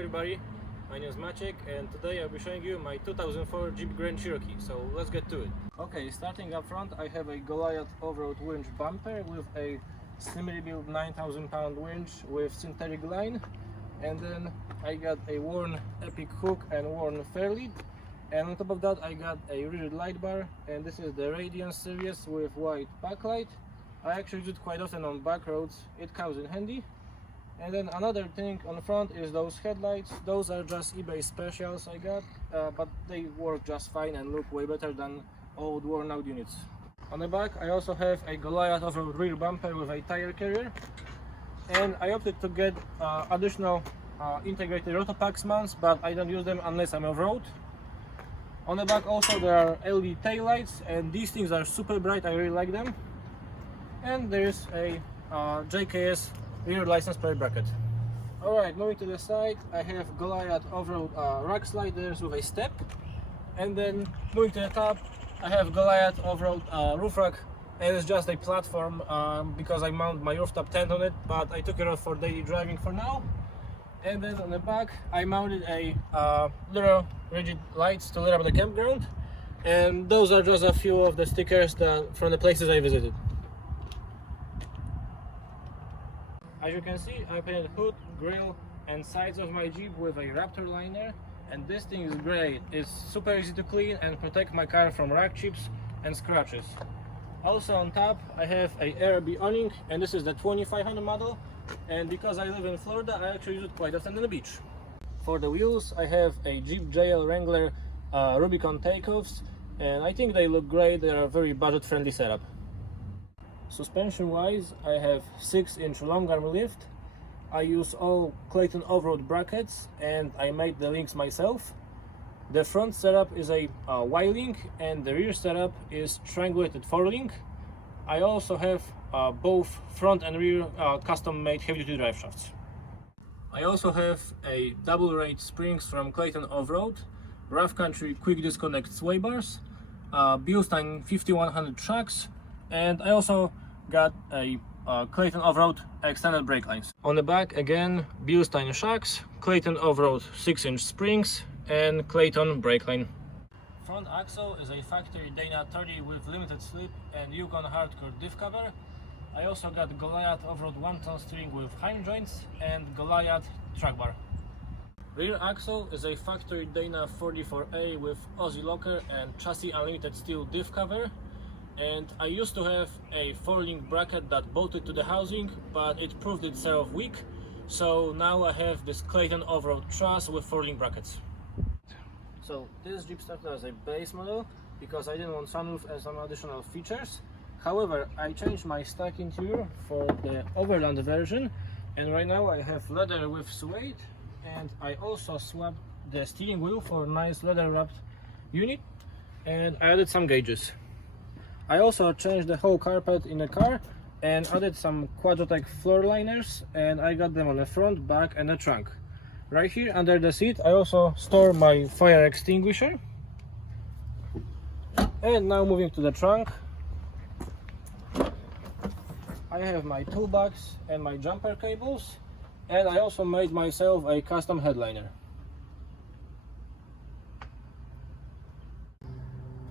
everybody, my name is Maciek and today I'll be showing you my 2004 Jeep Grand Cherokee, so let's get to it. Okay, starting up front I have a Goliath off-road winch bumper with a slimly built 9,000 pound winch with synthetic line, and then I got a worn Epic hook and worn fairlead, and on top of that I got a rigid light bar, and this is the Radiance series with white backlight. I actually use it quite often on back roads, it comes in handy. And then another thing on the front is those headlights. Those are just eBay specials I got, but they work just fine and look way better than old worn out units. On the back I also have a Goliath off-road rear bumper with a tire carrier, and I opted to get additional integrated Rotopax mounts, but I don't use them unless I'm off-road. On the back also there are LED tail lights, and these things are super bright, I really like them. And there's a JKS rear license plate bracket. Alright, moving to the side, I have Goliath off-road rack sliders with a step, and then moving to the top I have Goliath off-road roof rack, and it's just a platform because I mount my rooftop tent on it, but I took it off for daily driving for now. And then on the back I mounted a little rigid lights to lit up the campground, and those are just a few of the stickers from the places I visited. As you can see, I painted hood, grille and sides of my Jeep with a Raptor liner, and this thing is great. It's super easy to clean and protect my car from rack chips and scratches. Also on top I have a ARB awning, and this is the 2500 model, and because I live in Florida I actually use it quite often on the beach. For the wheels I have a Jeep JL Wrangler Rubicon takeoffs, and I think they look great. They're a very budget friendly setup. Suspension wise I have 6-inch long arm lift. I use all Clayton off-road brackets and I made the links myself. The front setup is a Y-link and the rear setup is triangulated 4-link. I also have both front and rear custom made heavy duty drive shafts. I also have a double rate springs from Clayton Off-Road, Rough Country quick disconnect sway bars, Bilstein 5100 shocks, and I also got a Clayton Off-Road extended brake lines. On the back again, Bilstein shocks, Clayton Off-Road 6-inch springs and Clayton brake line. Front axle is a factory Dana 30 with limited slip and Yukon hardcore diff cover. I also got Goliath Off-Road 1-ton steering with hinge joints and Goliath track bar. Rear axle is a factory Dana 44A with Aussie locker and chassis unlimited steel diff cover. And I used to have a 4-link bracket that bolted to the housing, but it proved itself weak, so now I have this Clayton off-road truss with 4-link brackets. So this Jeep started as a base model because I didn't want sunroof and some additional features. However, I changed my stock interior for the Overland version, and right now I have leather with suede, and I also swapped the steering wheel for a nice leather wrapped unit, and I added some gauges. I also changed the whole carpet in the car and added some Quadrotec floor liners, and I got them on the front, back and the trunk. Right here under the seat I also store my fire extinguisher. And now moving to the trunk, I have my toolbox and my jumper cables, and I also made myself a custom headliner.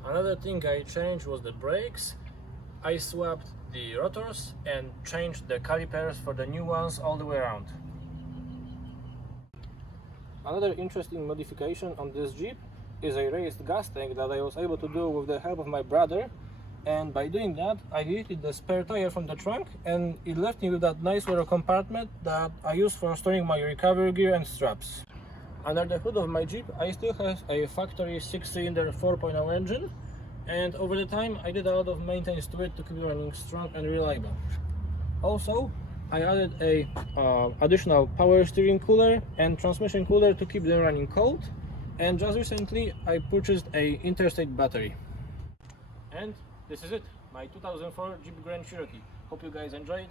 Another thing I changed was the brakes. I swapped the rotors and changed the calipers for the new ones all the way around. Another interesting modification on this Jeep is a raised gas tank that I was able to do with the help of my brother, and by doing that I deleted the spare tire from the trunk and it left me with that nice little compartment that I use for storing my recovery gear and straps. Under the hood of my Jeep I still have a factory 6-cylinder 4.0 engine, and over the time I did a lot of maintenance to it to keep it running strong and reliable. Also, I added a additional power steering cooler and transmission cooler to keep them running cold, and just recently I purchased a interstate battery. And this is it, my 2004 Jeep Grand Cherokee. Hope you guys enjoyed.